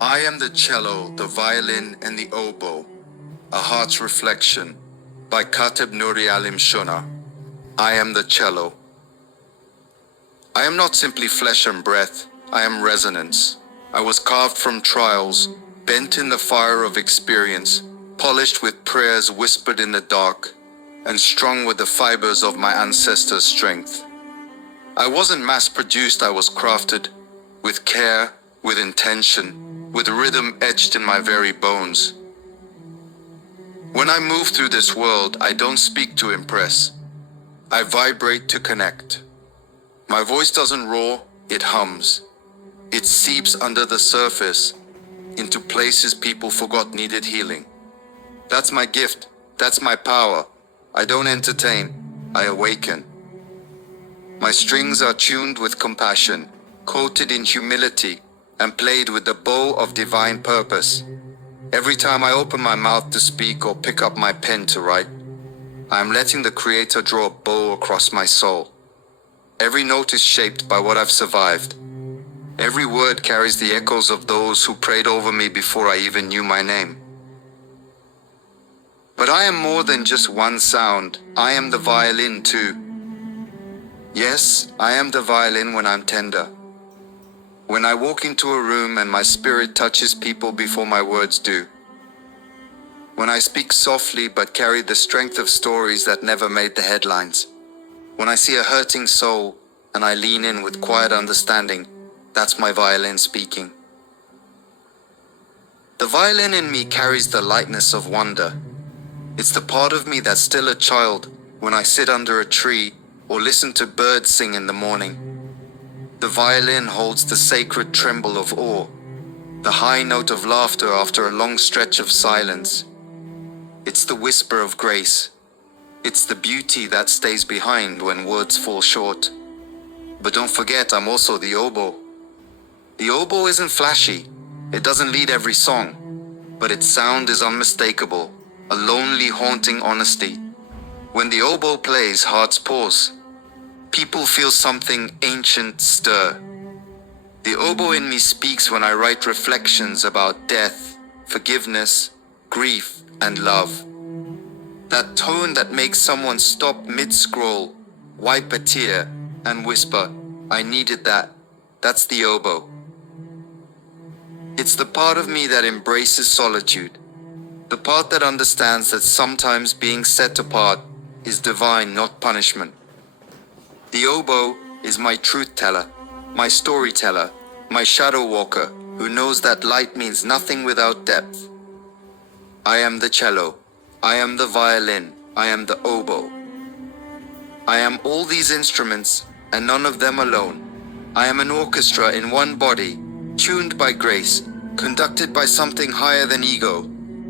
I am the cello, the violin, and the oboe, a heart's reflection, by Kateb Nuri Alim Shona. I am the cello. I am not simply flesh and breath, I am resonance. I was carved from trials, bent in the fire of experience, polished with prayers whispered in the dark, and strung with the fibers of my ancestors' strength. I wasn't mass-produced, I was crafted, with care, with intention, with rhythm etched in my very bones. When I move through this world, I don't speak to impress. I vibrate to connect. My voice doesn't roar, it hums. It seeps under the surface, into places people forgot needed healing. That's my gift, that's my power. I don't entertain, I awaken. My strings are tuned with compassion, coated in humility, and played with the bow of divine purpose. Every time I open my mouth to speak or pick up my pen to write, I am letting the Creator draw a bow across my soul. Every note is shaped by what I've survived. Every word carries the echoes of those who prayed over me before I even knew my name. But I am more than just one sound. I am the violin too. Yes, I am the violin when I'm tender. When I walk into a room and my spirit touches people before my words do. When I speak softly but carry the strength of stories that never made the headlines. When I see a hurting soul and I lean in with quiet understanding, that's my violin speaking. The violin in me carries the lightness of wonder. It's the part of me that's still a child when I sit under a tree or listen to birds sing in the morning. The violin holds the sacred tremble of awe, the high note of laughter after a long stretch of silence. It's the whisper of grace. It's the beauty that stays behind when words fall short. But don't forget, I'm also the oboe. The oboe isn't flashy. It doesn't lead every song, but its sound is unmistakable, a lonely, haunting honesty. When the oboe plays, hearts pause. People feel something ancient stir. The oboe in me speaks when I write reflections about death, forgiveness, grief, and love. That tone that makes someone stop mid-scroll, wipe a tear, and whisper, I needed that. That's the oboe. It's the part of me that embraces solitude. The part that understands that sometimes being set apart is divine, not punishment. The oboe is my truth teller, my storyteller, my shadow walker, who knows that light means nothing without depth. I am the cello. I am the violin. I am the oboe. I am all these instruments, and none of them alone. I am an orchestra in one body, tuned by grace, conducted by something higher than ego,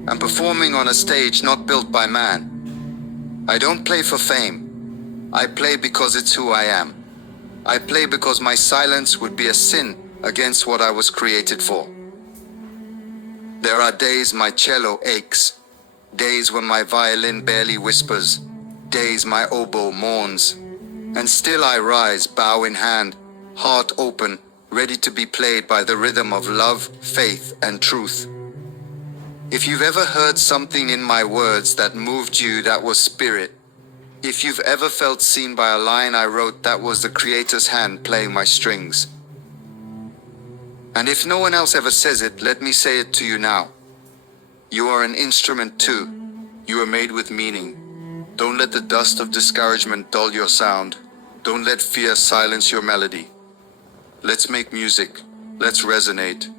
and performing on a stage not built by man. I don't play for fame. I play because it's who I am. I play because my silence would be a sin against what I was created for. There are days my cello aches, days when my violin barely whispers, days my oboe mourns. And still I rise, bow in hand, heart open, ready to be played by the rhythm of love, faith, and truth. If you've ever heard something in my words that moved you, that was spirit. If you've ever felt seen by a line I wrote, that was the Creator's hand playing my strings. And if no one else ever says it, let me say it to you now. You are an instrument too. You are made with meaning. Don't let the dust of discouragement dull your sound. Don't let fear silence your melody. Let's make music. Let's resonate.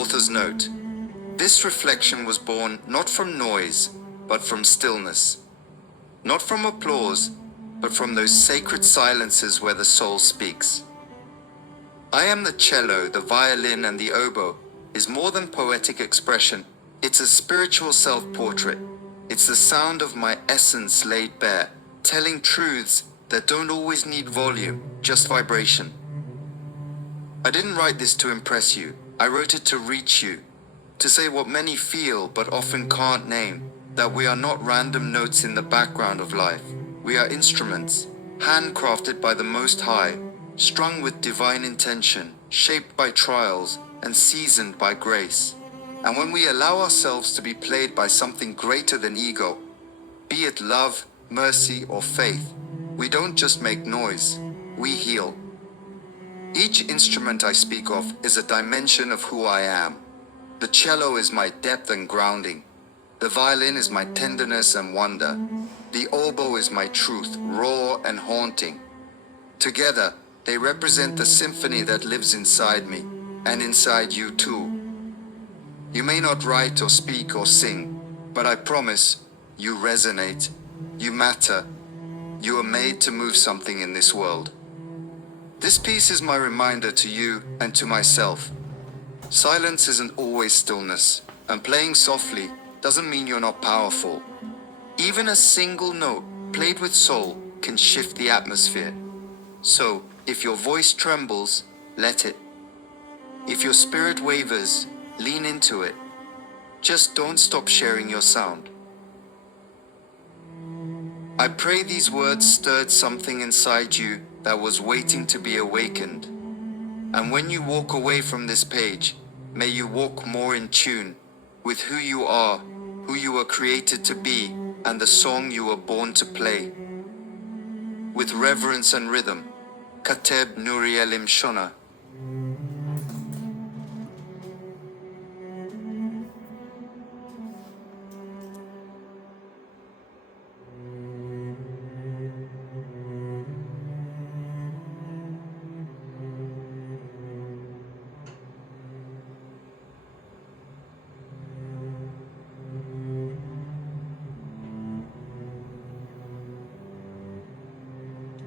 Author's note. This reflection was born not from noise, but from stillness. Not from applause, but from those sacred silences where the soul speaks. I am the cello, the violin, and the oboe is more than poetic expression. It's a spiritual self-portrait. It's the sound of my essence laid bare, telling truths that don't always need volume, just vibration. I didn't write this to impress you. I wrote it to reach you, to say what many feel but often can't name, that we are not random notes in the background of life. We are instruments, handcrafted by the Most High, strung with divine intention, shaped by trials, and seasoned by grace. And when we allow ourselves to be played by something greater than ego, be it love, mercy, or faith, we don't just make noise, we heal. Each instrument I speak of is a dimension of who I am. The cello is my depth and grounding. The violin is my tenderness and wonder. The oboe is my truth, raw and haunting. Together, they represent the symphony that lives inside me, and inside you too. You may not write or speak or sing, but I promise you resonate, you matter, you are made to move something in this world. This piece is my reminder to you and to myself. Silence isn't always stillness, and playing softly doesn't mean you're not powerful. Even a single note, played with soul, can shift the atmosphere. So, if your voice trembles, let it. If your spirit wavers, lean into it. Just don't stop sharing your sound. I pray these words stirred something inside you that was waiting to be awakened. And when you walk away from this page, may you walk more in tune with who you are, who you were created to be, and the song you were born to play. With reverence and rhythm, Kateb Nuri Elim Shona.